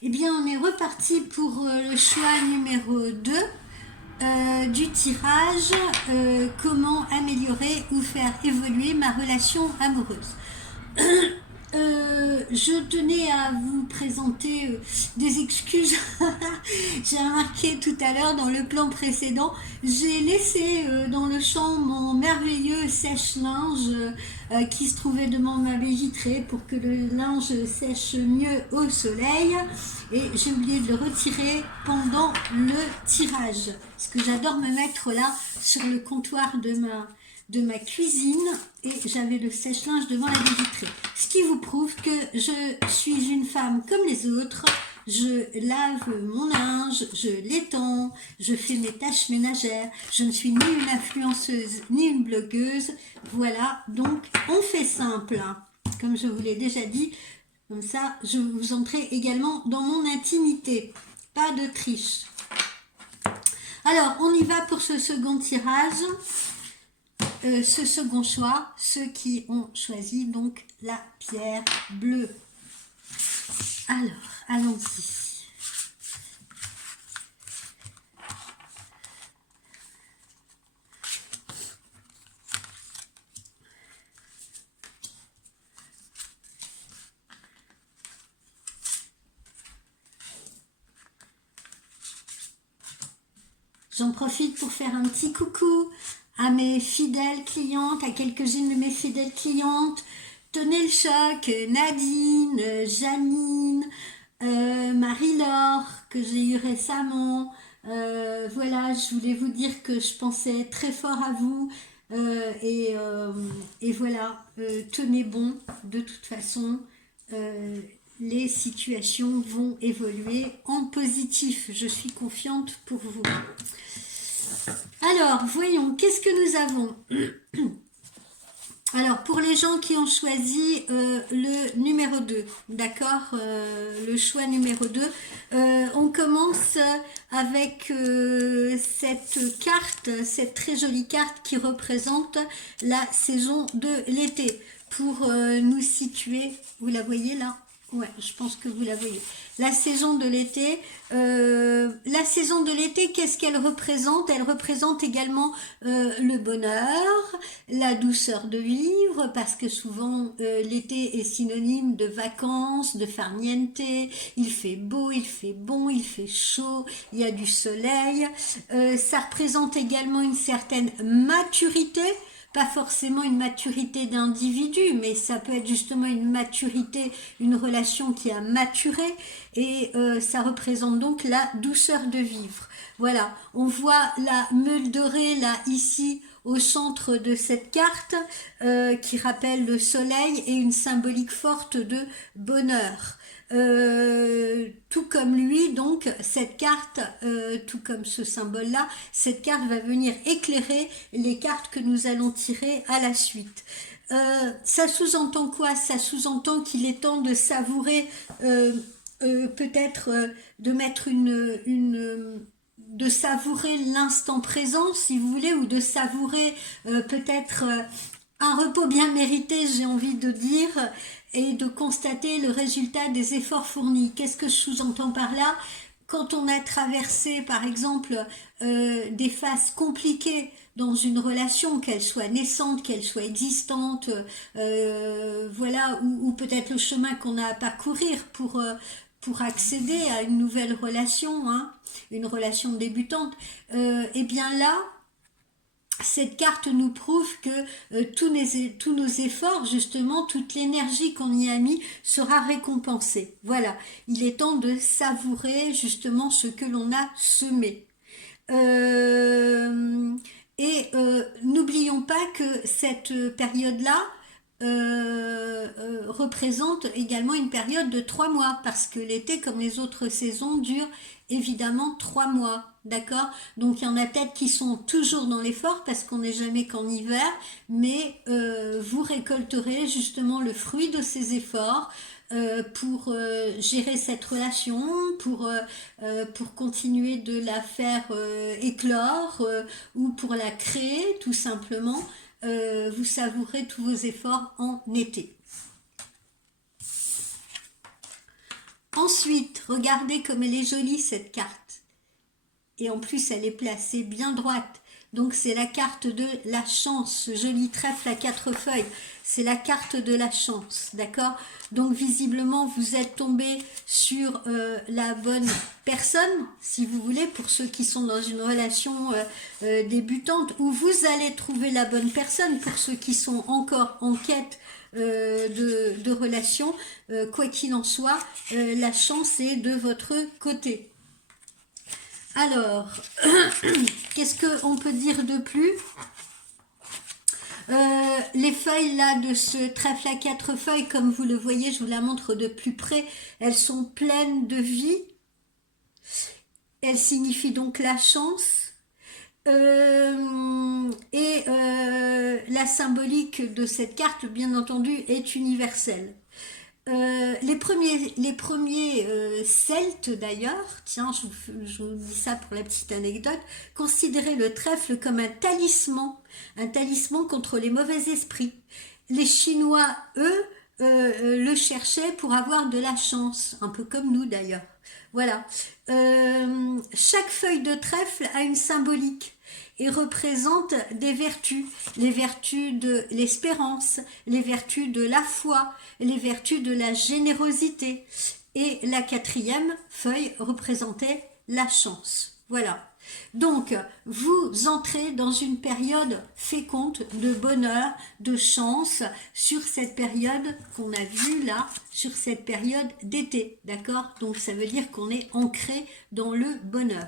Eh bien, on est reparti pour le choix numéro 2 du tirage comment améliorer ou faire évoluer ma relation amoureuse. Je tenais à vous présenter des excuses. J'ai remarqué tout à l'heure dans le plan précédent, j'ai laissé dans le champ mon merveilleux sèche-linge qui se trouvait devant ma baie vitrée pour que le linge sèche mieux au soleil. Et j'ai oublié de le retirer pendant le tirage. Parce que j'adore me mettre là sur le comptoir de ma cuisine et j'avais le sèche-linge devant la baie vitrée. Ce qui vous prouve que je suis une femme comme les autres. Je lave mon linge, je l'étends, je fais mes tâches ménagères. Je ne suis ni une influenceuse ni une blogueuse. Voilà, donc on fait simple. Hein. Comme je vous l'ai déjà dit, comme ça je vous entrez également dans mon intimité. Pas de triche. Alors, on y va pour ce second tirage. Ce second choix, ceux qui ont choisi donc la pierre bleue. Alors, allons-y. J'en profite pour faire un petit coucou à mes fidèles clientes, à quelques-unes de mes fidèles clientes. Tenez le choc, Nadine, Janine, Marie-Laure, que j'ai eu récemment. Voilà, je voulais vous dire que je pensais très fort à vous. Et voilà, tenez bon, de toute façon. Les situations vont évoluer en positif. Je suis confiante pour vous. Alors, voyons, qu'est-ce que nous avons? Alors, pour les gens qui ont choisi le numéro 2, d'accord, le choix numéro 2, on commence avec cette carte, cette très jolie carte qui représente la saison de l'été. Pour nous situer, vous la voyez là? Ouais, je pense que vous la voyez. La saison de l'été, qu'est-ce qu'elle représente? Elle représente également le bonheur, la douceur de vivre, parce que souvent l'été est synonyme de vacances, de farniente. Il fait beau, il fait bon, il fait chaud, il y a du soleil. Ça représente également une certaine maturité. Pas forcément une maturité d'individu, mais ça peut être justement une maturité, une relation qui a maturé, et ça représente donc la douceur de vivre. Voilà, on voit la meule dorée là ici au centre de cette carte qui rappelle le soleil et une symbolique forte de bonheur. Tout comme lui, donc cette carte, tout comme ce symbole-là, cette carte va venir éclairer les cartes que nous allons tirer à la suite. Ça sous-entend quoi? Ça sous-entend qu'il est temps de savourer, peut-être de mettre de savourer l'instant présent, si vous voulez, ou de savourer peut-être un repos bien mérité, j'ai envie de dire, et de constater le résultat des efforts fournis. Qu'est-ce que je sous-entends par là? Quand on a traversé, par exemple, des phases compliquées dans une relation, qu'elle soit naissante, qu'elle soit existante, voilà, ou peut-être le chemin qu'on a à parcourir pour accéder à une nouvelle relation, hein, une relation débutante, et bien là, cette carte nous prouve que tous nos efforts, justement, toute l'énergie qu'on y a mis sera récompensée. Voilà, il est temps de savourer justement ce que l'on a semé. N'oublions pas que cette période-là représente également une période de 3 mois, parce que l'été, comme les autres saisons, dure évidemment 3 mois. D'accord? Donc il y en a peut-être qui sont toujours dans l'effort parce qu'on n'est jamais qu'en hiver, mais vous récolterez justement le fruit de ces efforts pour gérer cette relation, pour continuer de la faire éclore ou pour la créer tout simplement. Vous savourez tous vos efforts en été. Ensuite, regardez comme elle est jolie cette carte. Et en plus, elle est placée bien droite. Donc, c'est la carte de la chance, ce joli trèfle à 4 feuilles. C'est la carte de la chance, d'accord? Donc, visiblement, vous êtes tombé sur la bonne personne, si vous voulez, pour ceux qui sont dans une relation débutante, ou vous allez trouver la bonne personne pour ceux qui sont encore en quête de relation. Quoi qu'il en soit, la chance est de votre côté. Alors, qu'est-ce qu'on peut dire de plus? Les feuilles là de ce trèfle à 4 feuilles, comme vous le voyez, je vous la montre de plus près, elles sont pleines de vie. Elles signifient donc la chance. La symbolique de cette carte, bien entendu, est universelle. Les premiers Celtes d'ailleurs, tiens, je vous dis ça pour la petite anecdote, considéraient le trèfle comme un talisman contre les mauvais esprits. Les Chinois, eux, le cherchaient pour avoir de la chance, un peu comme nous d'ailleurs. Voilà. Chaque feuille de trèfle a une symbolique et représente des vertus, les vertus de l'espérance, les vertus de la foi, les vertus de la générosité. Et la 4e feuille représentait la chance. Voilà. Donc, vous entrez dans une période féconde de bonheur, de chance, sur cette période qu'on a vue là, sur cette période d'été, d'accord? Donc, ça veut dire qu'on est ancré dans le bonheur.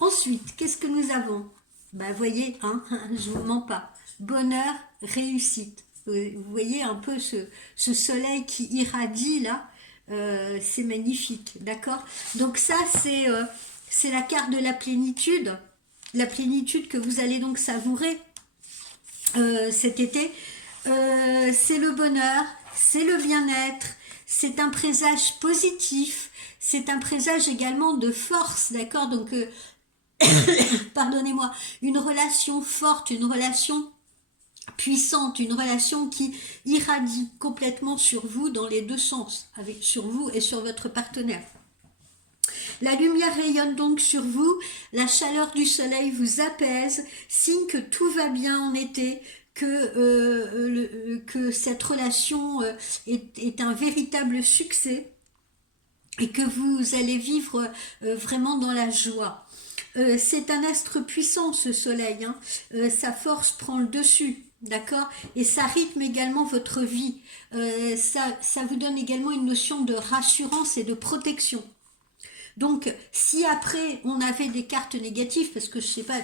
Ensuite, qu'est-ce que nous avons? Ben, voyez, hein, je ne vous mens pas. Bonheur, réussite. Vous voyez un peu ce soleil qui irradie là, c'est magnifique, d'accord? Donc ça, c'est la carte de la plénitude que vous allez donc savourer cet été. C'est le bonheur, c'est le bien-être, c'est un présage positif, c'est un présage également de force, d'accord? Donc, pardonnez-moi, une relation forte, une relation puissante, une relation qui irradie complètement sur vous dans les deux sens, sur vous et sur votre partenaire. La lumière rayonne donc sur vous, la chaleur du soleil vous apaise, signe que tout va bien en été, que cette relation est un véritable succès et que vous allez vivre vraiment dans la joie. C'est un astre puissant ce soleil, hein. Sa force prend le dessus, d'accord? Et ça rythme également votre vie, ça vous donne également une notion de rassurance et de protection. Donc si après on avait des cartes négatives, parce que je ne sais pas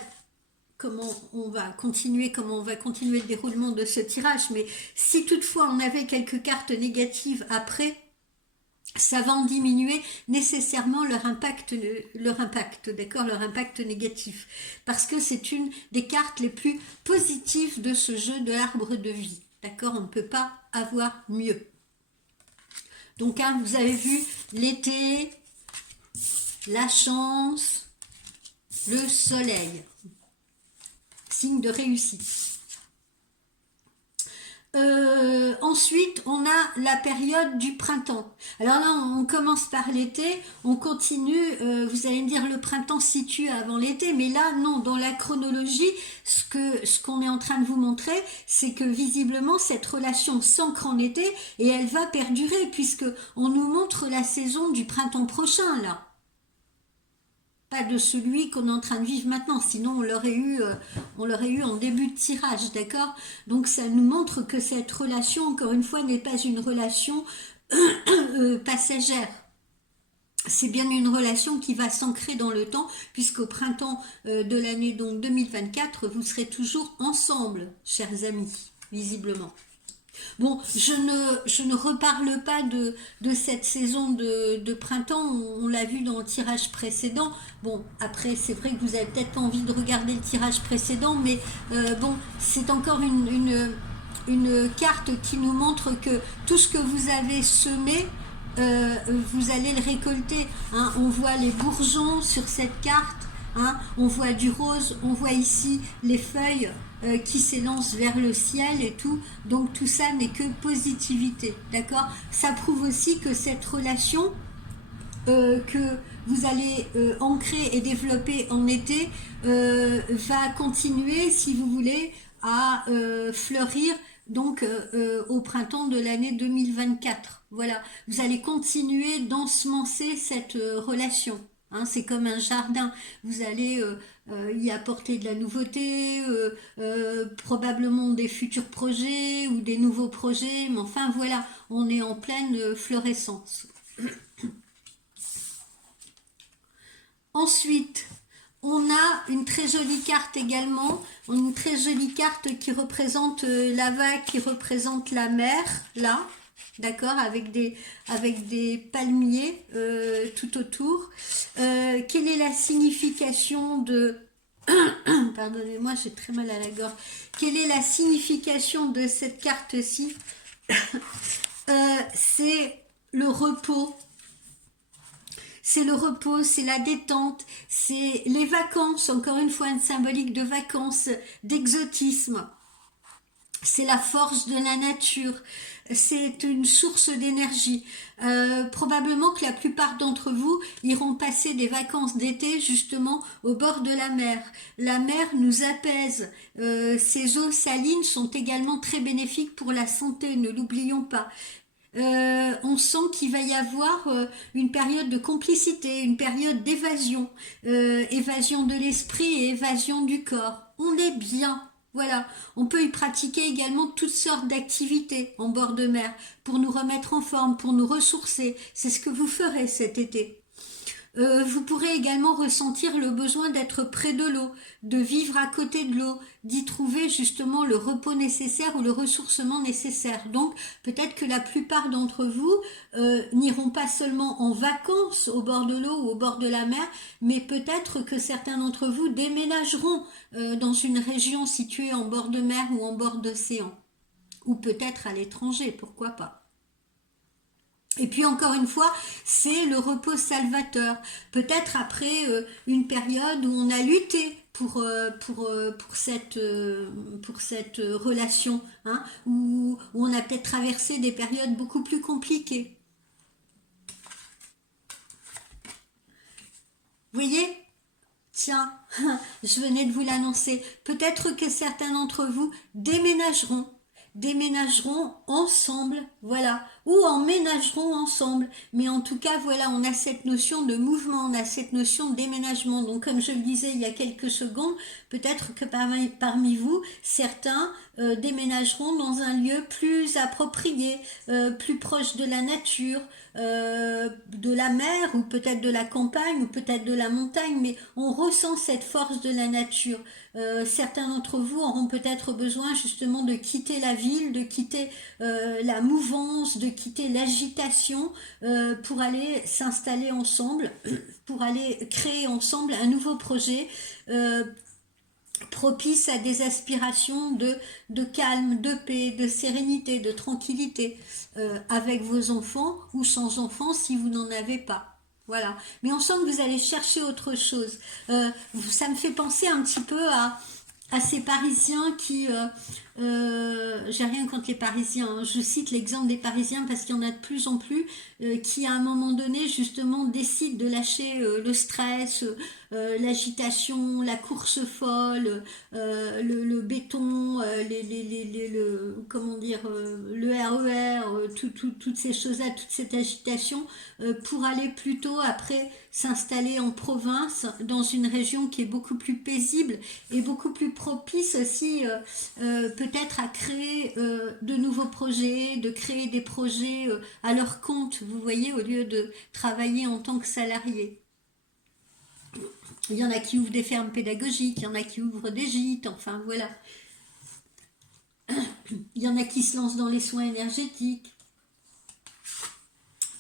comment on va continuer le déroulement de ce tirage, mais si toutefois on avait quelques cartes négatives après, ça va en diminuer nécessairement leur impact, d'accord, leur impact négatif, parce que c'est une des cartes les plus positives de ce jeu de l'arbre de vie, d'accord, on ne peut pas avoir mieux. Donc hein, vous avez vu l'été, la chance, le soleil, signe de réussite. Ensuite, on a la période du printemps. Alors là, on commence par l'été, on continue, vous allez me dire le printemps se situe avant l'été, mais là, non, dans la chronologie, ce qu'on est en train de vous montrer, c'est que visiblement, cette relation s'ancre en été et elle va perdurer, puisque on nous montre la saison du printemps prochain, là. Pas de celui qu'on est en train de vivre maintenant, sinon on l'aurait eu en début de tirage, d'accord? Donc ça nous montre que cette relation, encore une fois, n'est pas une relation passagère. C'est bien une relation qui va s'ancrer dans le temps, puisqu'au printemps de l'année donc 2024, vous serez toujours ensemble, chers amis, visiblement. Bon, je ne reparle pas de cette saison de printemps, on l'a vu dans le tirage précédent. Bon, après, c'est vrai que vous avez peut-être envie de regarder le tirage précédent, mais bon, c'est encore une carte qui nous montre que tout ce que vous avez semé, vous allez le récolter. Hein. On voit les bourgeons sur cette carte, hein. On voit du rose, on voit ici les feuilles qui s'élance vers le ciel et tout. Donc tout ça n'est que positivité, d'accord? Ça prouve aussi que cette relation que vous allez ancrer et développer en été va continuer, si vous voulez, à fleurir donc au printemps de l'année 2024. Voilà, vous allez continuer d'ensemencer cette relation. Hein, c'est comme un jardin, vous allez y apporter de la nouveauté, probablement des futurs projets ou des nouveaux projets, mais enfin voilà, on est en pleine florescence. Ensuite, on a une très jolie carte également, une très jolie carte qui représente la vague, qui représente la mer, là, d'accord, avec des palmiers tout autour. Quelle est la signification de... Pardonnez-moi, j'ai très mal à la gorge. Quelle est la signification de cette carte-ci? C'est le repos. C'est le repos, c'est la détente, c'est les vacances, encore une fois une symbolique de vacances, d'exotisme. C'est la force de la nature, c'est une source d'énergie. Probablement que la plupart d'entre vous iront passer des vacances d'été justement au bord de la mer. La mer nous apaise. Ces eaux salines sont également très bénéfiques pour la santé, ne l'oublions pas. On sent qu'il va y avoir une période de complicité, une période d'évasion, évasion de l'esprit et évasion du corps. On est bien. Voilà, on peut y pratiquer également toutes sortes d'activités en bord de mer pour nous remettre en forme, pour nous ressourcer. C'est ce que vous ferez cet été. Vous pourrez également ressentir le besoin d'être près de l'eau, de vivre à côté de l'eau, d'y trouver justement le repos nécessaire ou le ressourcement nécessaire. Donc peut-être que la plupart d'entre vous n'iront pas seulement en vacances au bord de l'eau ou au bord de la mer, mais peut-être que certains d'entre vous déménageront dans une région située en bord de mer ou en bord d'océan. Ou peut-être à l'étranger, pourquoi pas. Et puis encore une fois, c'est le repos salvateur. Peut-être après une période où on a lutté pour cette relation, hein, où on a peut-être traversé des périodes beaucoup plus compliquées. Vous voyez? Tiens, je venais de vous l'annoncer. Peut-être que certains d'entre vous déménageront ensemble, voilà, ou emménageront ensemble. Mais en tout cas, voilà, on a cette notion de mouvement, on a cette notion de déménagement. Donc, comme je le disais il y a quelques secondes, peut-être que parmi vous, certains déménageront dans un lieu plus approprié, plus proche de la nature, de la mer, ou peut-être de la campagne, ou peut-être de la montagne, mais on ressent cette force de la nature. Certains d'entre vous auront peut-être besoin justement de quitter la ville, de quitter la mouvance, de quitter l'agitation pour aller s'installer ensemble, pour aller créer ensemble un nouveau projet propice à des aspirations de calme, de paix, de sérénité, de tranquillité avec vos enfants ou sans enfants si vous n'en avez pas. Voilà. Mais on sent que vous allez chercher autre chose. Ça me fait penser un petit peu à ces Parisiens qui... j'ai rien contre les Parisiens, hein. Je cite l'exemple des Parisiens parce qu'il y en a de plus en plus qui à un moment donné justement décident de lâcher le stress, l'agitation, la course folle, le béton, comment dire, le RER, toutes ces choses-là, toute cette agitation, pour aller plutôt après s'installer en province, dans une région qui est beaucoup plus paisible et beaucoup plus propice aussi peut-être à créer de nouveaux projets, de créer des projets à leur compte, vous voyez, au lieu de travailler en tant que salarié. Il y en a qui ouvrent des fermes pédagogiques, il y en a qui ouvrent des gîtes, enfin voilà. Il y en a qui se lancent dans les soins énergétiques,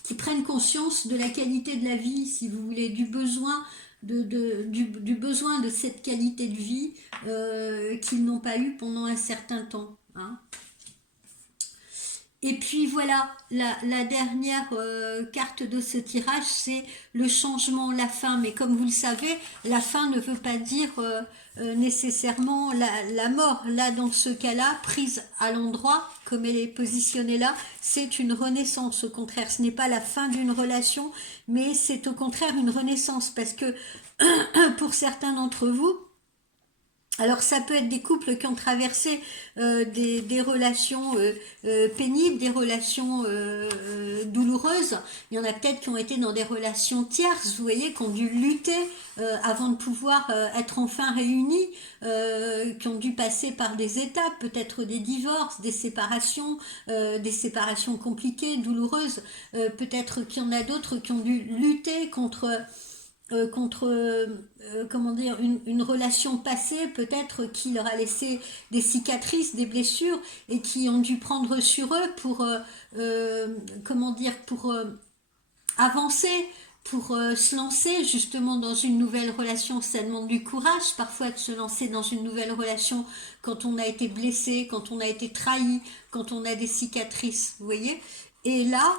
qui prennent conscience de la qualité de la vie, si vous voulez, du besoin du besoin de cette qualité de vie qu'ils n'ont pas eu pendant un certain temps. Hein. Et puis voilà, la dernière carte de ce tirage, c'est le changement, la fin. Mais comme vous le savez, la fin ne veut pas dire nécessairement la mort. Là, dans ce cas-là, prise à l'endroit, comme elle est positionnée là, c'est une renaissance. Au contraire, ce n'est pas la fin d'une relation, mais c'est au contraire une renaissance. Parce que pour certains d'entre vous, alors ça peut être des couples qui ont traversé des relations pénibles, des relations douloureuses. Il y en a peut-être qui ont été dans des relations tierces, vous voyez, qui ont dû lutter avant de pouvoir être enfin réunis, qui ont dû passer par des étapes, peut-être des divorces, des séparations compliquées, douloureuses. Peut-être qu'il y en a d'autres qui ont dû lutter contre comment dire une relation passée peut-être qui leur a laissé des cicatrices, des blessures et qui ont dû prendre sur eux pour comment dire pour avancer, pour se lancer justement dans une nouvelle relation. Ça demande du courage parfois de se lancer dans une nouvelle relation quand on a été blessé, quand on a été trahi, quand on a des cicatrices, vous voyez. Et là,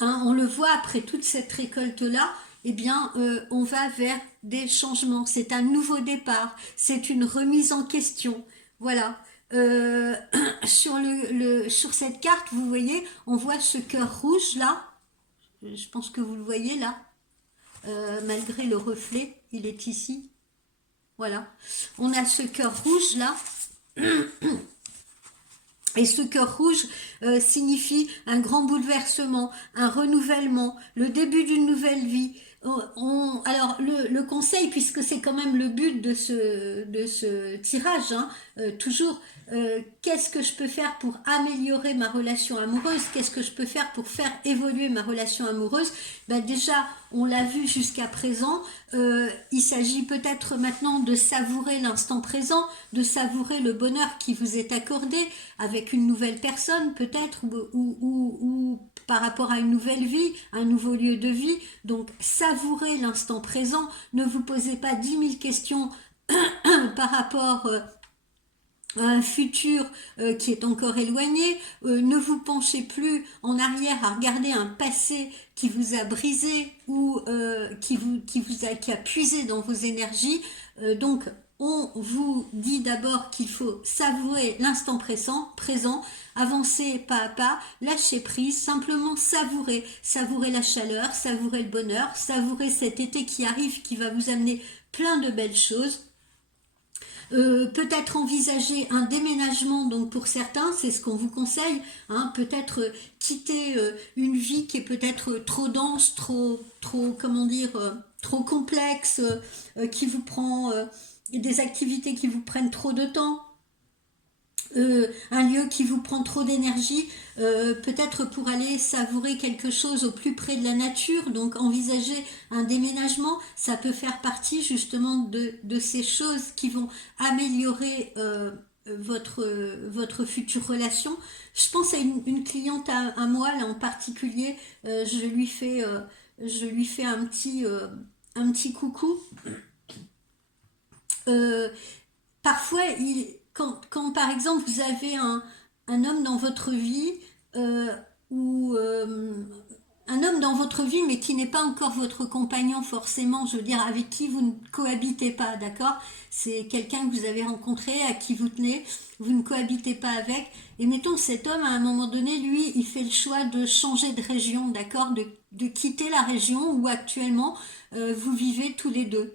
hein, on le voit après toute cette récolte-là, eh bien, on va vers des changements. C'est un nouveau départ, c'est une remise en question. Voilà. Euh, sur cette carte, vous voyez, on voit ce cœur rouge là. Je pense que vous le voyez là. Malgré le reflet, il est ici. Voilà. On a ce cœur rouge là. Et ce cœur rouge signifie un grand bouleversement, un renouvellement, le début d'une nouvelle vie. Alors le conseil, puisque c'est quand même le but de ce tirage, hein, toujours, qu'est-ce que je peux faire pour améliorer ma relation amoureuse? Qu'est-ce que je peux faire pour faire évoluer ma relation amoureuse? Ben déjà, on l'a vu jusqu'à présent, il s'agit peut-être maintenant de savourer l'instant présent, de savourer le bonheur qui vous est accordé avec une nouvelle personne peut-être ou par rapport à une nouvelle vie, un nouveau lieu de vie. Donc savourez l'instant présent, ne vous posez pas 10 000 questions par rapport à un futur qui est encore éloigné, ne vous penchez plus en arrière à regarder un passé qui vous a brisé ou qui a puisé dans vos énergies. Donc on vous dit d'abord qu'il faut savourer l'instant présent, avancer pas à pas, lâcher prise, simplement savourer la chaleur, savourer le bonheur, savourer cet été qui arrive, qui va vous amener plein de belles choses. Peut-être envisager un déménagement, donc pour certains c'est ce qu'on vous conseille, hein, peut-être quitter une vie qui est peut-être trop dense, trop comment dire, trop complexe, qui vous prend des activités qui vous prennent trop de temps, un lieu qui vous prend trop d'énergie, peut-être pour aller savourer quelque chose au plus près de la nature, donc envisager un déménagement, ça peut faire partie justement de ces choses qui vont améliorer votre future relation. Je pense à une cliente à moi là en particulier, je lui fais un petit coucou. Euh, Parfois, quand par exemple vous avez un homme dans votre vie, euh, ou un homme dans votre vie mais qui n'est pas encore votre compagnon forcément, je veux dire avec qui vous ne cohabitez pas, d'accord? C'est quelqu'un que vous avez rencontré, à qui vous tenez, vous ne cohabitez pas avec, et mettons cet homme à un moment donné, lui, il fait le choix de changer de région, d'accord? De quitter la région où actuellement vous vivez tous les deux.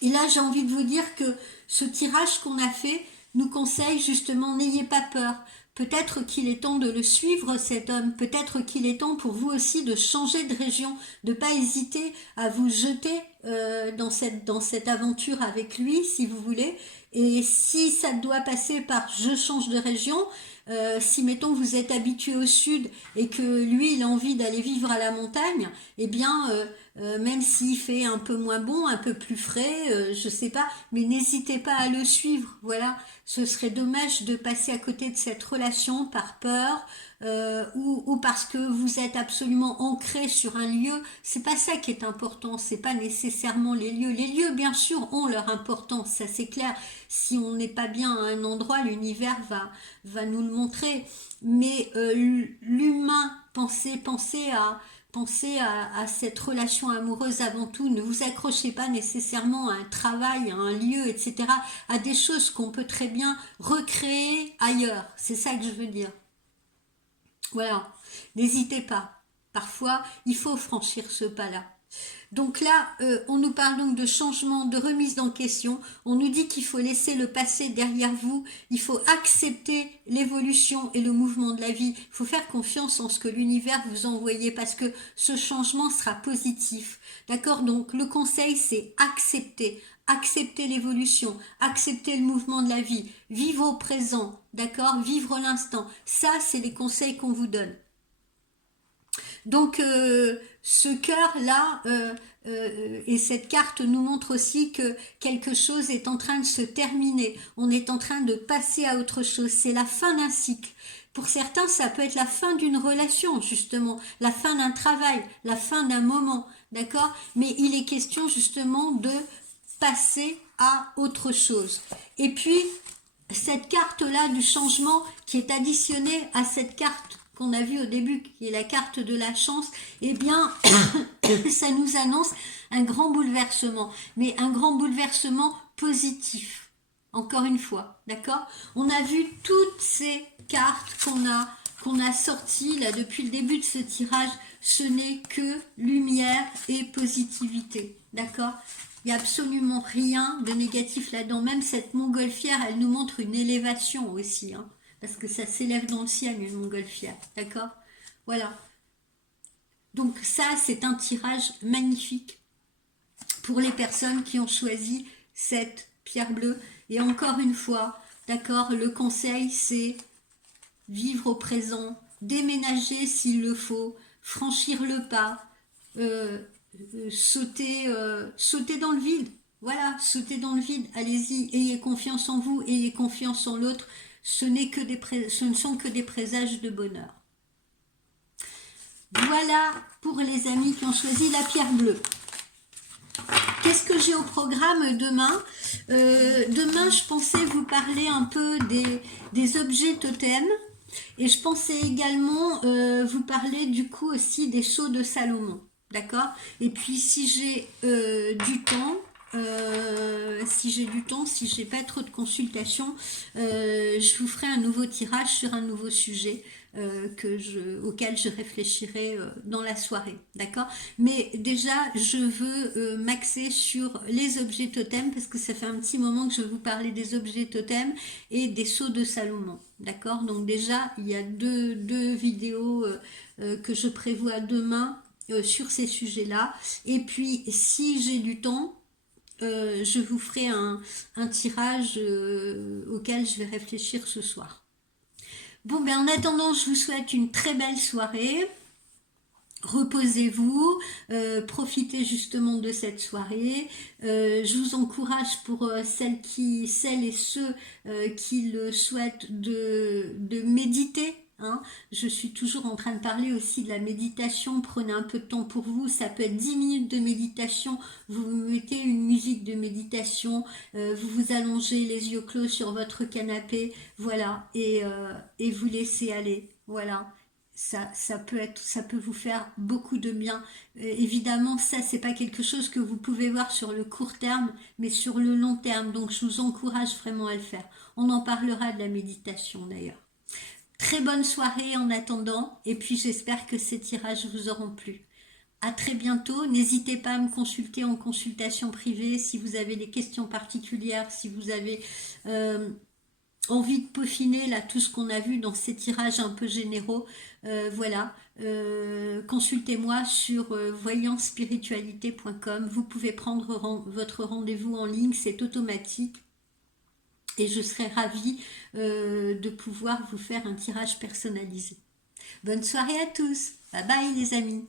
Et là, j'ai envie de vous dire que ce tirage qu'on a fait nous conseille justement, n'ayez pas peur. Peut-être qu'il est temps de le suivre, cet homme. Peut-être qu'il est temps pour vous aussi de changer de région, de ne pas hésiter à vous jeter dans cette aventure avec lui, si vous voulez. Et si ça doit passer par je change de région, si mettons vous êtes habitué au sud et que lui il a envie d'aller vivre à la montagne, eh bien même s'il fait un peu moins bon, un peu plus frais, je sais pas, mais n'hésitez pas à le suivre. Voilà, ce serait dommage de passer à côté de cette relation par peur, ou parce que vous êtes absolument ancré sur un lieu. C'est pas ça qui est important, c'est pas nécessairement les lieux. Les lieux, bien sûr, ont leur importance, ça c'est clair. Si on n'est pas bien à un endroit, l'univers va nous le montrer. Mais l'humain, pensez à cette relation amoureuse avant tout. Ne vous accrochez pas nécessairement à un travail, à un lieu, etc. À des choses qu'on peut très bien recréer ailleurs. C'est ça que je veux dire. Voilà. N'hésitez pas. Parfois, il faut franchir ce pas-là. Donc là, on nous parle donc de changement, de remise en question. On nous dit qu'il faut laisser le passé derrière vous. Il faut accepter l'évolution et le mouvement de la vie. Il faut faire confiance en ce que l'univers vous envoie parce que ce changement sera positif. D'accord? Donc le conseil, c'est accepter. Accepter l'évolution, accepter le mouvement de la vie, vivre au présent, d'accord? Vivre l'instant. Ça, c'est les conseils qu'on vous donne. Donc ce cœur-là et cette carte nous montre aussi que quelque chose est en train de se terminer. On est en train de passer à autre chose. C'est la fin d'un cycle. Pour certains, ça peut être la fin d'une relation, justement, la fin d'un travail, la fin d'un moment, d'accord? Mais il est question justement de passer à autre chose. Et puis, cette carte-là du changement qui est additionnée à cette carte qu'on a vue au début, qui est la carte de la chance, eh bien, ça nous annonce un grand bouleversement, mais un grand bouleversement positif. Encore une fois, d'accord? On a vu toutes ces cartes qu'on a sorties là depuis le début de ce tirage. Ce n'est que lumière et positivité, d'accord? Il n'y a absolument rien de négatif là-dedans. Même cette montgolfière, elle nous montre une élévation aussi, hein, parce que ça s'élève dans le ciel, une montgolfière, d'accord? Voilà. Donc ça, c'est un tirage magnifique pour les personnes qui ont choisi cette pierre bleue. Et encore une fois, d'accord, le conseil, c'est vivre au présent, déménager s'il le faut, franchir le pas, sauter dans le vide. Voilà, sauter dans le vide. Allez-y, ayez confiance en vous, ayez confiance en l'autre. Ce ne sont que des présages de bonheur. Voilà pour les amis qui ont choisi la pierre bleue. Qu'est-ce que j'ai au programme demain? Demain, je pensais vous parler un peu des objets totems. Et je pensais également vous parler du coup aussi des sceaux de Salomon. D'accord? Et puis si j'ai du temps, si j'ai pas trop de consultations, je vous ferai un nouveau tirage sur un nouveau sujet auquel je réfléchirai dans la soirée, d'accord? Mais déjà, je veux m'axer sur les objets totems parce que ça fait un petit moment que je veux vous parler des objets totems et des sceaux de Salomon, d'accord? Donc déjà, il y a deux vidéos que je prévois demain sur ces sujets-là. Et puis, si j'ai du temps, je vous ferai un tirage auquel je vais réfléchir ce soir. Bon, ben en attendant, je vous souhaite une très belle soirée. Reposez-vous, profitez justement de cette soirée. Je vous encourage pour celles et ceux qui le souhaitent de méditer. Hein. Je suis toujours en train de parler aussi de la méditation. Prenez un peu de temps pour vous. Ça peut être 10 minutes de méditation. Vous mettez une musique de méditation. Vous vous allongez les yeux clos sur votre canapé. Voilà. Et vous laissez aller. Voilà. Ça peut vous faire beaucoup de bien. Évidemment, ça, c'est pas quelque chose que vous pouvez voir sur le court terme, mais sur le long terme. Donc, je vous encourage vraiment à le faire. On en parlera de la méditation d'ailleurs. Très bonne soirée en attendant, et puis j'espère que ces tirages vous auront plu. À très bientôt. N'hésitez pas à me consulter en consultation privée si vous avez des questions particulières, si vous avez envie de peaufiner là tout ce qu'on a vu dans ces tirages un peu généraux. Voilà, consultez-moi sur voyancespiritualité.com. Vous pouvez prendre votre rendez-vous en ligne, c'est automatique. Et je serai ravie de pouvoir vous faire un tirage personnalisé. Bonne soirée à tous. Bye bye les amis.